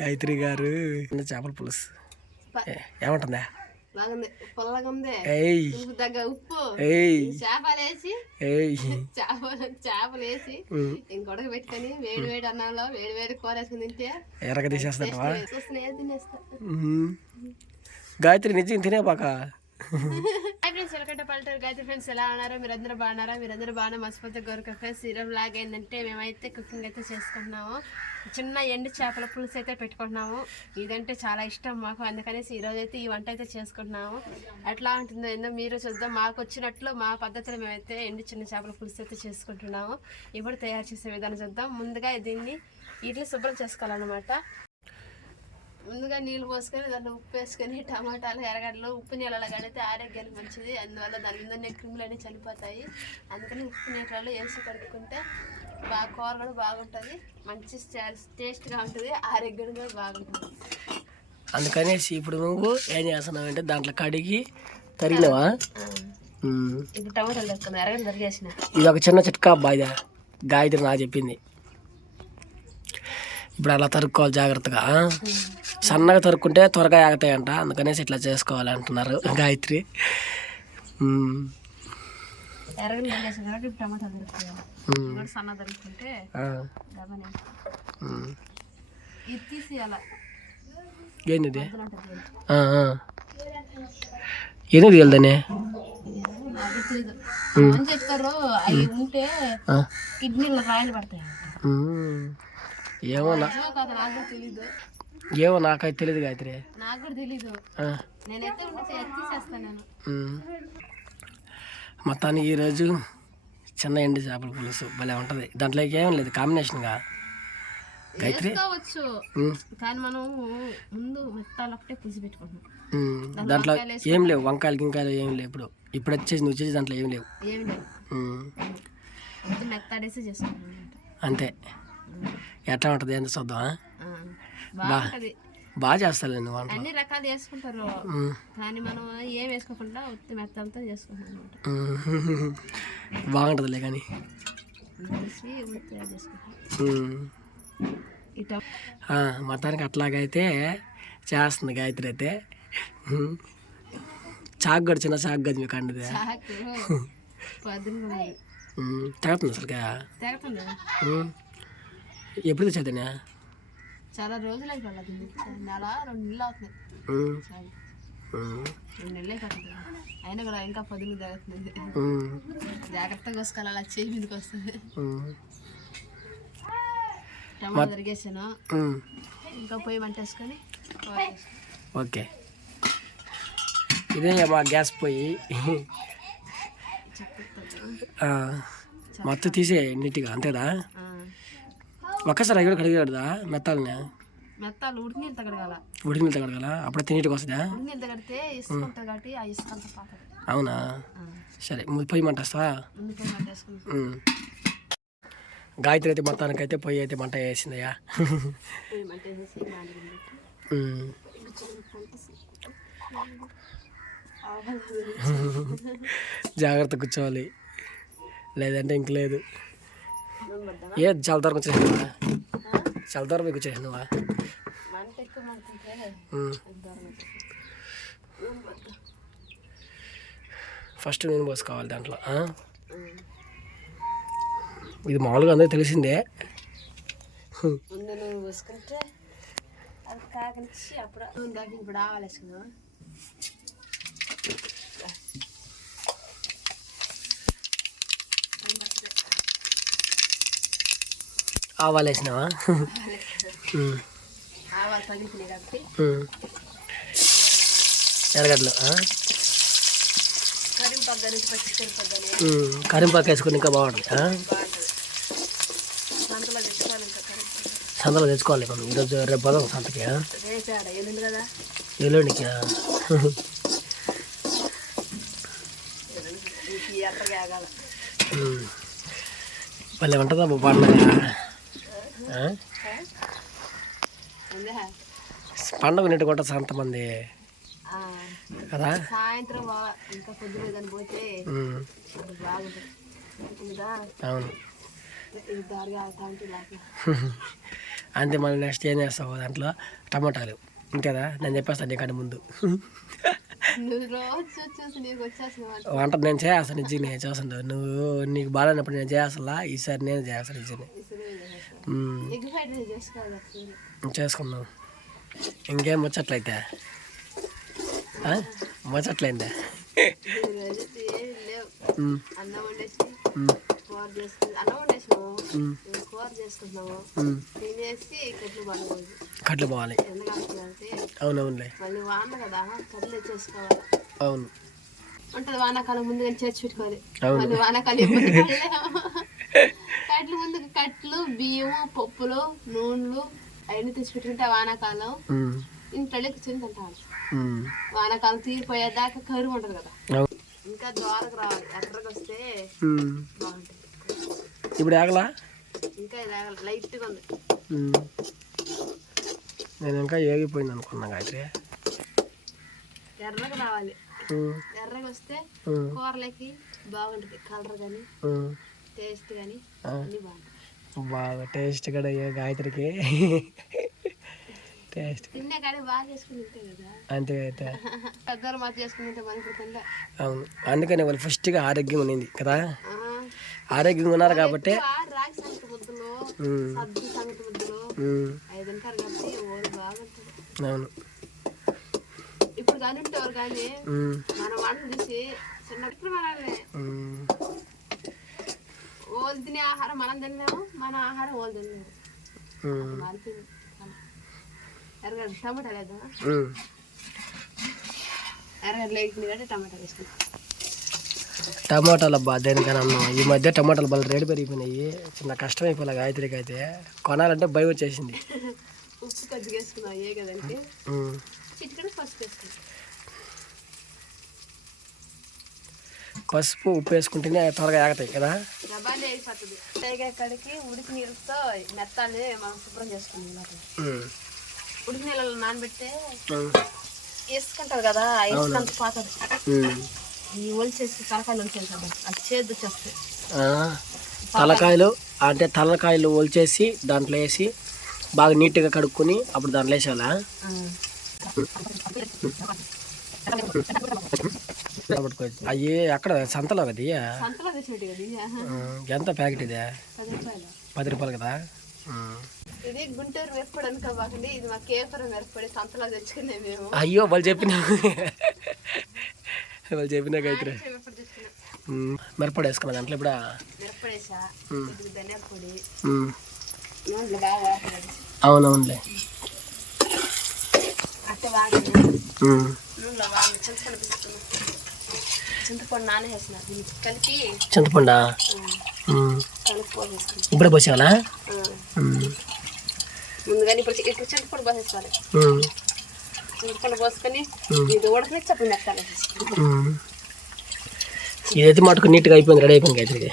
గాయత్రి గారు చేపల పులుసు ఏమంటుందా? చేపలేసి ఇంకొడక పెట్టుకొని వేడి వేడి అన్నంలో వేడి వేడి కూర వేసుకుని తింటే ఎరగ తీసేస్తావా? గాయత్రి నిజం తినేపాక. పల్లెటూరు గాయత్రి ఫ్రెండ్స్ ఎలా ఉన్నారో మీరందరూ బాగున్నారా? మీరందరూ బాగా మర్చిపోతే గోరక ఫ్రెండ్స్ ఈరోజు లాగా ఏంటంటే మేమైతే కుకింగ్ అయితే చేసుకుంటున్నాము. చిన్న ఎండు చేపల పులుసు అయితే పెట్టుకుంటున్నాము. ఇదంటే చాలా ఇష్టం మాకు, అందుకనేసి ఈరోజు అయితే ఈ వంట అయితే చేసుకుంటున్నాము. ఎట్లా ఉంటుందో ఏందో మీరు చూద్దాం. మాకు వచ్చినట్లు మా పద్ధతిలో మేమైతే ఎండు చిన్న చేపల పులుసు అయితే చేసుకుంటున్నాము. ఇప్పుడు తయారు చేసే విధానం చూద్దాం. ముందుగా దీన్ని వీటిని శుభ్రం చేసుకోవాలన్నమాట. ముందుగా నీళ్ళు పోసుకొని దాంట్లో ఉప్పు వేసుకొని టమాటాలు ఎర్రగడ్డలు ఉప్పు నీళ్ళలో కడిగితే ఆరోగ్యానికి మంచిది. అందువల్ల దాని మీద క్రిములు అన్నీ చనిపోతాయి. అందుకని ఉప్పు నీళ్ళలో వేసి కడుక్కుంటే బాగా కూర కూడా బాగుంటుంది, మంచి టేస్ట్గా ఉంటుంది, ఆరోగ్యం కూడా బాగుంటుంది. అందుకనేసి ఇప్పుడు నువ్వు ఏం చేస్తున్నావు అంటే దాంట్లో కడిగి తరిగినవా? ఇప్పుడు టమాటాలు తరుక్కున్నా, ఎర్రగడ్డ తరిగేసిన. ఇది ఒక చిన్న చిట్కా అబ్బాయిదా గాయత్రి నాకు చెప్పింది. ఇప్పుడు అలా తరుక్కోవాలి జాగ్రత్తగా. సన్నగా తరుక్కుంటే త్వరగా ఆగుతాయంట, అందుకనేసి ఇట్లా చేసుకోవాలి అంటున్నారు గాయత్రి. ఏంది ఎందుకు తెలియదని కిడ్నీలో రాయలు పడతాయి. ఏమో నాకైతే తెలియదు గాయత్రి. నాకు కూడా తెలీదు, నేనైతే తీసేస్తాను నేను. మొత్తానికి ఈరోజు చిన్న ఎండు చేపల పులుసు భలే ఉంటుంది. దాంట్లోకి ఏం లేదు కాంబినేషన్గా గాయత్రి వచ్చు, కానీ మనం ముందు మెత్తాలు ఒకటే పులిసి పెట్టుకుంటున్నాం. దాంట్లో ఏం లేవు, వంకాయలు గింకాయలు ఏం లేవు. ఇప్పుడు వచ్చేసి నువ్వు వచ్చేసి దాంట్లో ఏం లేవు, మెత్తాడేసి చేసుకుంటున్నాం అంతే. ఎట్లా ఉంటుంది ఎంత చూద్దాం. బాగా చేస్తాను నేను వంట, అన్ని రకాలు చేసుకుంటారు, కానీ మనం ఏం వేసుకోకుండా ఉత్తి మెత్తలతో చేసుకుంటాం. బాగుంటుందిలే కానీ మొత్తానికి అట్లాగైతే చేస్తుంది గాయత్రి అయితే. చాకు కూడా చిన్న చాకు గది మీకు అండిది తెగుతుంది అసలు. ఎప్పుడు తెచ్చేదనా? చాలా రోజులు అయిపోయింది, నెల 2 నెలలు అవుతుంది, 2 నెలలు అయిపోతుంది. అయినా కూడా ఇంకా పొద్దున్న జరుగుతుంది. జాగ్రత్తగా కోసుకోవాలి, అలా చేయి మీదకి వస్తుంది. టమాటా తరిగేసాను, ఇంకా పొయ్యి వంటేసుకొని. ఓకే, ఇదే మా గ్యాస్ పొయ్యి. మొత్తం తీసే నీట్గా అంతేదా? ఒక్కసారి అవి కూడా కడిగేదా మెత్తాలని? మెత్తాలు ఉడికి నీళ్ళతో కడగాల. ఉడికి నీళ్ళతో కడగాల, అప్పుడు నీట్గా వస్తుందా? ఉడికి నీళ్ళతో కడితే ఇసుక ఉంటుంది కాబట్టి ఆ ఇసుక అంతా పాతది. అవునా? సరే, పొయ్యి మంటేస్తావా? గాయత్రి అయితే మొత్తానికైతే పొయ్యి అయితే మంట వేసిందయ్యా. జాగ్రత్త కూర్చోవాలి, లేదంటే ఇంక లేదు. ఏ చాలా దూరం వచ్చేసినవా? చాలా దూరం మీకు వచ్చేసినవా? ఫస్ట్ నూనె పోసుకోవాలి దాంట్లో. ఇది మామూలుగా అందరికి తెలిసిందే. నూనె పోసుకుంటే అది కాకనిచ్చి అప్పుడు ఇప్పుడు ఆవాలు వేసుకున్నాం. ఆవాలు వేసినావా? ఆవాలు పగిలిపోయినాయి కాబట్టి ఎర్రగడ్డలు, కరింపాకు కరింపాకు వేసుకుని ఇంకా బాగుంటుంది. సంతలో తెచ్చుకోవాలి మనం ఈరోజు, రేపు పోదాం సంతకి. ఎల్లుండికి భలే ఉంటుందా పండుగ? పండుగ నెట్టుకుంటుంది సంత మంది కదా. సాయంత్రం ఇంకా పొద్దున పోతే అవును, ఇది దారిగా అవుతా లాగా అంతే. మళ్ళీ నెక్స్ట్ ఏం చేస్తావు దాంట్లో? టమాటాలు ఇంకేదా? నేను చెప్పేస్తాను నీకంటే ముందు. నువ్వు రోజు చూసి నీకు వచ్చేసిన వంట నేను చేస్తాను నిజంగా, నేను చేస్తాను. నువ్వు నీకు బాగాలేనప్పుడు నేను చేయాల్సా? ఈసారి నేను చేస్తాను నిజంగా. ఎగ్ ఫ్రైడ్ రైస్ చేసుకోవాలి, చేసుకుందాం. ఇంకేం ముచ్చట్లయితే ముచ్చట్లయిందా? అన్నం వండేసి కూర చేసుకుని అన్నం వండేసినాము, కూర చేసుకుంటున్నాము. తినేసి కట్లు పోవాలి. అవునవునులే. మళ్ళీ వాన కదా, కట్లు చేసుకోవాలి. అవును ఉంటుంది. వానాకాలం ముందుగా చేర్చి పెట్టుకోవాలి. మళ్ళీ వానాకాలం కట్లు ముందు కట్లు, బియ్యము, పప్పులు, నూనెలు అవన్నీ తెచ్చి పెట్టుకుంటే వానాకాలం ఇంట్లో కూర్చొని తింటాను. వానాకాలం తీరిపోయేదాకా కరువు ఉంటుంది కదా, ఇంకా దోరకు రావాలి. ఎర్రగా వస్తే బాగుంటుంది. ఇప్పుడు ఆగలా? ఇంకా లైట్గా ఉంది. నేను ఇంకా ఏగిపోయింది అనుకున్నా గాయత్రి. ఎర్రగా రావాలి. ఎర్రగా వస్తే కూరలకి బాగుంటుంది. కలర్ కానీ టేస్ట్ కానీ అన్నీ బాగుంటుంది. బాగా టేస్ట్ కూడా గాయత్రికి టేస్ట్ తిన్నే కానీ బాగా చేసుకుని తింటే కదా. అంతే అయితే పెద్దలు మాకు చేసుకుని తింటే మనకి తింటే. అవును, అందుకని వాళ్ళు ఫస్ట్గా ఆరోగ్యం ఉన్నింది కదా. ఆరోగ్యంగా ఉన్నారు కాబట్టి రాగి సంగటి ముద్దలు, సద్దు సంగటి ముద్దలు అవి తింటారు కాబట్టి ఓరు బాగుంటుంది. అవును. ఇప్పుడు కానీ ఉంటారు కానీ మన వంటలు చూసి చిన్న ఓళ్ళు తినే ఆహారం మనం తిన్నాము, మన ఆహారం ఓళ్ళు తిన్నాము. మారిపోయింది. ఎర్రగడ్డ టమాటా లేదా? ఎర్రగడ్డ లేకుండా కాబట్టి టమాటా వేసుకుంటాం. టమాటాలు అబ్బా దేనికైనా అన్నాం. ఈ మధ్య టమాటాలు బాగా రేటు పెరిగిపోయినాయి. చిన్న కష్టం అయిపోలే గాయత్రికి అయితే. కొనాలంటే భయం వచ్చేసింది. ఉప్పు కొద్దిగా వేసుకున్నాం ఏ కదంటే చిటికడ పసుపు వేసుకుంటాం. పసుపు ఉప్పు వేసుకుంటేనే త్వరగా ఆగతాయి కదా. గబాన్ని వేగిపోతుంది. వేగేకాడికి ఉడికి నీళ్ళతో మెత్తాన్ని మనం శుభ్రం చేసుకున్నాం. ఉడికి నీళ్ళలో నానబెడితే వేసుకుంటారు కదా, వేసుకంత పాతది. ఈ ఒలిచేసి తలకాయలు ఒలిచేది కదా, అది చేదు వచ్చేస్తాయి. తలకాయలు అంటే తలకాయలు ఒలిచేసి దాంట్లో వేసి బాగా నీట్గా కడుక్కొని అప్పుడు దాంట్లో వేసేయాలా? అయ్యి అక్కడ సంతలో కదా. ఎంత ప్యాకెట్ ఇదే? 10 రూపాయలు కదా. ఇది గుంటూరు మిరపొడి అనుకోబాకండి, ఇది మా కేఫర్ మిరపొడి సంతలో తెచ్చుకునే మేము. అయ్యో వాళ్ళు చెప్పినా గాయత్రి మిరపొడి వేసుకున్నా దాంట్లో. ఇప్పుడు మిరపొడి వేసా, ధనియాల పొడి. అవునవునులే. అట్ట బాగా నూనెలో బాగా చింతపండు పిసుకున్నాం. చింతపండు నానేసిన కలిపి. చింతపండా కలిపి పోసేసుకున్నాం. ఇప్పుడే పోసేవాలా? ముందుగానే ఇప్పుడు చింతపండు పోసేసుకోవాలి. చింతపండు పోసుకొని ఇది ఉడకనిచ్చి అప్పుడు మెత్తాలి. ఇదైతే మటుకు నీట్గా అయిపోయింది, రెడీ అయిపోయింది గాయత్రికి.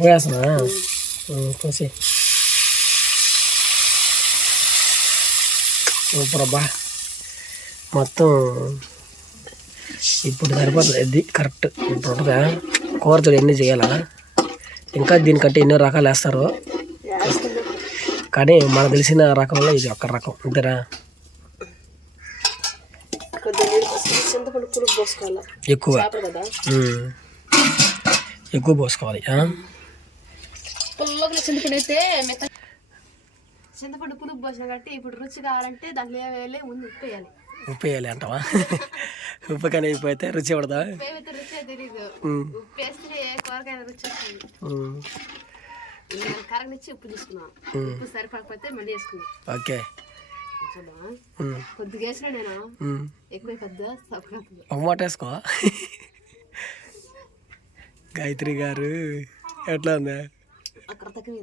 పోయేస్తున్నా పోసి. సూపర్ అబ్బా, మొత్తం ఇప్పుడు సరిపోతుంది. ఇది కరెక్ట్. ఇప్పుడు ఉంటుందా కూరతో ఎన్ని చేయాలా? ఇంకా దీనికంటే ఎన్నో రకాలు వేస్తారు కానీ మనకు తెలిసిన రకంలో ఇది ఒక్క రకం అంతేనా? ఎక్కువ ఎక్కువ పోసుకోవాలి. చింతపండు అయితే చింతపండు పులుపు పోసిన కాబట్టి ఇప్పుడు రుచి కావాలంటే దాంట్లో వేయాలి, ముందు ఉప్పు వేయాలి. ఉప్పు వేయాలి అంటావా? ఉప్పు కానీ అయిపోతే రుచి పడదా? రుచి తెలీదు. ఉప్పు వేస్తే కూరగాయ రుచి వస్తుంది. కరగనిచ్చి ఉప్పు తీసుకున్నాం. ఉప్పు సరిపడకపోతే మళ్ళీ వేసుకున్నాం. ఓకే. కొద్దిగా వేసిన నేను ఎక్కువ పెద్ద ఒక మాట వేసుకో. గాయత్రి గారు ఎట్లా ఉందా? అక్కడ తక్కువ.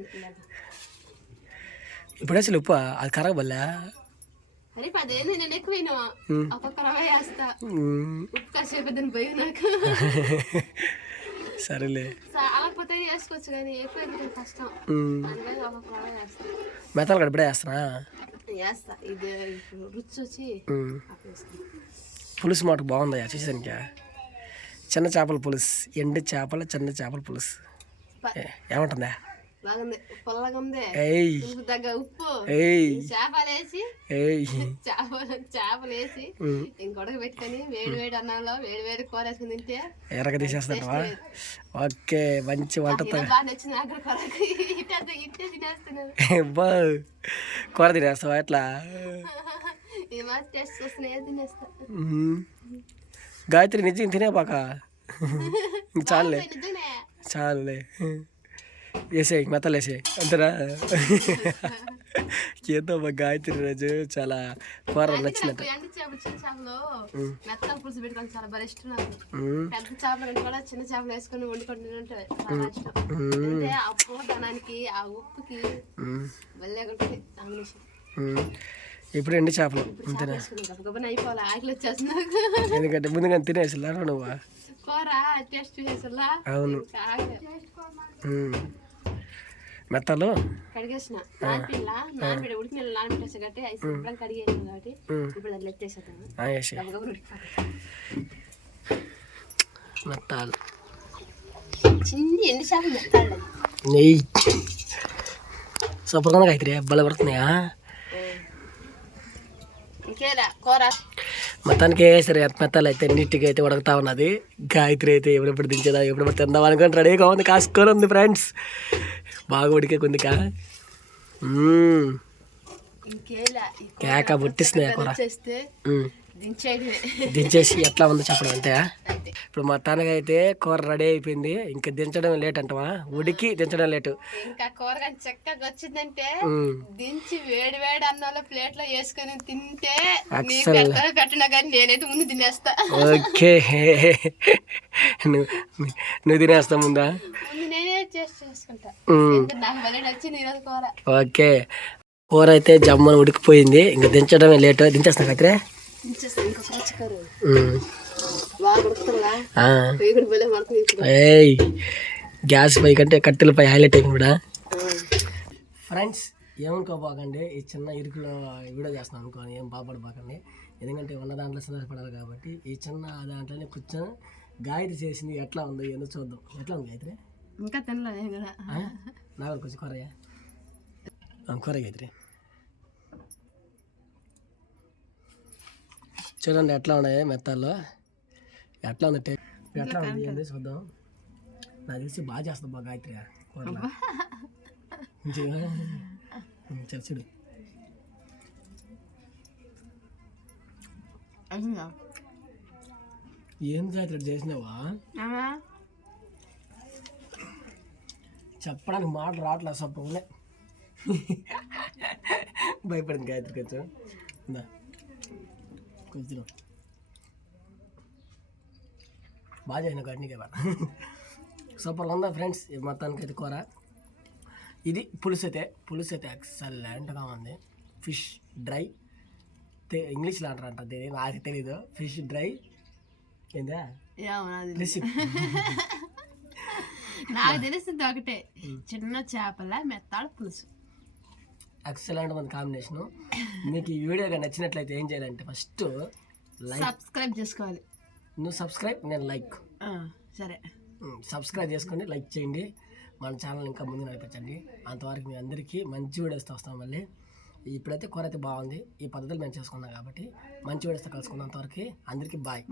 ఇప్పుడు అసలు ఉప్పు అది కరగబల్లా? అరే పదేంది నేను ఎక్కువ ఒక్కొక్క రవ్వ వేస్తా. ఉప్పు కాసేపు పోయి నాకు. సరేలే, అలాకపోతే వేసుకోవచ్చు కానీ ఎక్కువ కష్టం. ఒక్కొక్క రవ్వ వేస్తా. మెత్తలు కూడా ఇప్పుడే వేస్తానా? వేస్తా. ఇది రుచి వచ్చి పులుసు మాట బాగుందా చూసానికి? చిన్న చేపల పులుసు, ఎండు చేపల చిన్న చేపల పులుసు ఏమంటుందా? బాగుంది, పుల్లగా ఉంది. ఏయ్ ఉప్పు తగ్గ ఉప్పు, ఏయ్ చేపలు వేసి ఏయ్ చేపలు వేసి ఇంకొడక పెట్టుకొని వేడి వేడి అన్నంలో వేడి వేడి కూర వేసుకుని తింటే ఎర్రగా తీసేస్తావా? ఓకే, మంచి వంటతో బాగా నచ్చింది నాకు కూర. ఇట్టే తినేస్తున్నాను. బా కూర తినేస్తావా ఎట్లా? ఈ మాత్రం టేస్ట్ చూస్తున్నాయి తినేస్తా. గాయత్రి నిజంగా తినేపాక చాలులే నిజంగానే చాలులే, వేసేయి మెత్తలు వేసేయి అంతేనా? ఏదో మా గాయత్రి రోజు చాలా కూర నచ్చినట్టు. ఎండు చేపలు చిన్న చేపలు మెత్తగా పులుసు పెట్టుకొని చాలా బాగా ఇష్టం నాకు. పెద్ద చేపలు కూడా చిన్న చేపలు వేసుకొని వండుకొని తింటే చాలా ఇష్టం. అంటే ఆ పూతనానికి ఆ ఉప్పుకి భలే ఉంటుంది కాంబినేషన్. ఇప్పుడు ఎండు చేపలు అంతేనా? గబగబా అయిపోవాలి, ఆకలి వచ్చేస్తుంది. ఎందుకంటే ముందుగా తినేసి నువ్వు కూర టేస్ట్ చేసేలా. అవును, మెత్తలు కడిగేసిన నానపిల్ల నానబెట్టి ఉడికిన నానబెట్టేసా కాబట్టి ఐస్ శుభ్రం కడిగేసాను కాబట్టి ఇప్పుడు అది ఎత్తేసేద్దాము. మెత్తాలు చిన్ని ఎండు చేపలు మెత్తాలి. నెయ్యి సూపర్గా గాయత్రి భలే పడుతున్నాయా? ఇంకేలా కూర మొత్తానికి సరే మెత్తాలు అయితే నీట్గా అయితే ఉడకతా ఉన్నది. గాయత్రి అయితే ఎప్పుడెప్పుడు దించేదా ఎప్పుడెప్పుడు తిందాం అనుకుని రెడీగా ఉంది, కాసుకొని ఉంది ఫ్రెండ్స్. బాగా ఉడికే కొందికా కేక పుట్టిస్తున్నాయి కూర. దించేసి ఎట్లా ఉందో చెప్పడం అంతే. ఇప్పుడు మొత్తానికి అయితే కూర రెడీ అయిపోయింది, ఇంకా దించడం లేట్ అంటవా? ఉడికి దించడం లేటు. ఇంకా కూర చక్కగా వచ్చిందంటే దించి వేడి వేడి అన్నంలో ప్లేట్ లో వేసుకొని తింటే పెట్టినా కానీ నేనైతే ముందు తినేస్తా. ఓకే, నువ్వు తినేస్తా ముందా? ముందు నేనే చేసుకుంటా, నాకు భలే నచ్చింది ఈరోజు కూర. ఓకే, కూర అయితే జమ్మని ఉడికిపోయింది, ఇంకా దించడమే లేట్. దించేస్తా అయితే గ్యాస్ పై కంటే కట్టెలపై హైలైట్ అయింది కూడా. ఫ్రెండ్స్ ఏమనుకోబాకండి, ఈ చిన్న ఇరుకులో వీడియో చేస్తున్నాను అనుకోని ఏం బాధపడబాకండి. ఎందుకంటే ఉన్న దాంట్లో సంతోషపడాలి కాబట్టి ఈ చిన్న దాంట్లోనే కూర్చొని గాయత్రి చేసింది ఎట్లా ఉందో ఏదో చూద్దాం. ఎట్లా ఉంది గాయత్రి? ఇంకా తినలేదు కదా, నాకు కొంచెం కూరయ్యా కూర గాయత్రి చూడండి ఎట్లా ఉన్నాయి మెత్తాల్లో, ఎట్లా ఉంది ఎట్లా ఉంది ఏంటి చూద్దాం. నాకు తెలిసి బాగా చేస్తాం బాగా గాయత్రి కూరలో. చూడు ఏం గాయత్రి చేసినావా? చెప్పడానికి మాటలు రావట్లేదు, సొప్పలే భయపడింది గాయత్రి కొంచెం. కొంచెం బాగా చేసిన గట్టిగా సూపర్గా ఉందా ఫ్రెండ్స్? మొత్తానికి అయితే కూర ఇది. పులుసు అయితే ఎక్సలెంట్గా ఉంది. ఫిష్ డ్రై ఇంగ్లీష్లో అంటారంట, నాకు తెలీదు. ఫిష్ డ్రై ఏందా రెసిపీ నాకు తెలిసింది ఒకటే, చిన్న చేపల మెత్తాల పులుసు. ఎక్సలెంట్ ఉంది కాంబినేషను. మీకు ఈ వీడియోగా నచ్చినట్లయితే ఏం చేయాలంటే ఫస్ట్ సబ్స్క్రైబ్ చేసుకోవాలి. నువ్వు సబ్స్క్రైబ్, నేను లైక్. సరే, సబ్స్క్రైబ్ చేసుకోండి, లైక్ చేయండి, మన ఛానల్ ఇంకా ముందు నడిపించండి. అంతవరకు మీ అందరికీ మంచి వీడియోస్తో వస్తాం మళ్ళీ. ఇప్పుడైతే కూర అయితే బాగుంది, ఈ పద్ధతులు మేము చేసుకున్నాం కాబట్టి మంచి వీడియోస్తో కలుసుకున్నాం. అంతవరకు అందరికీ బాయ్.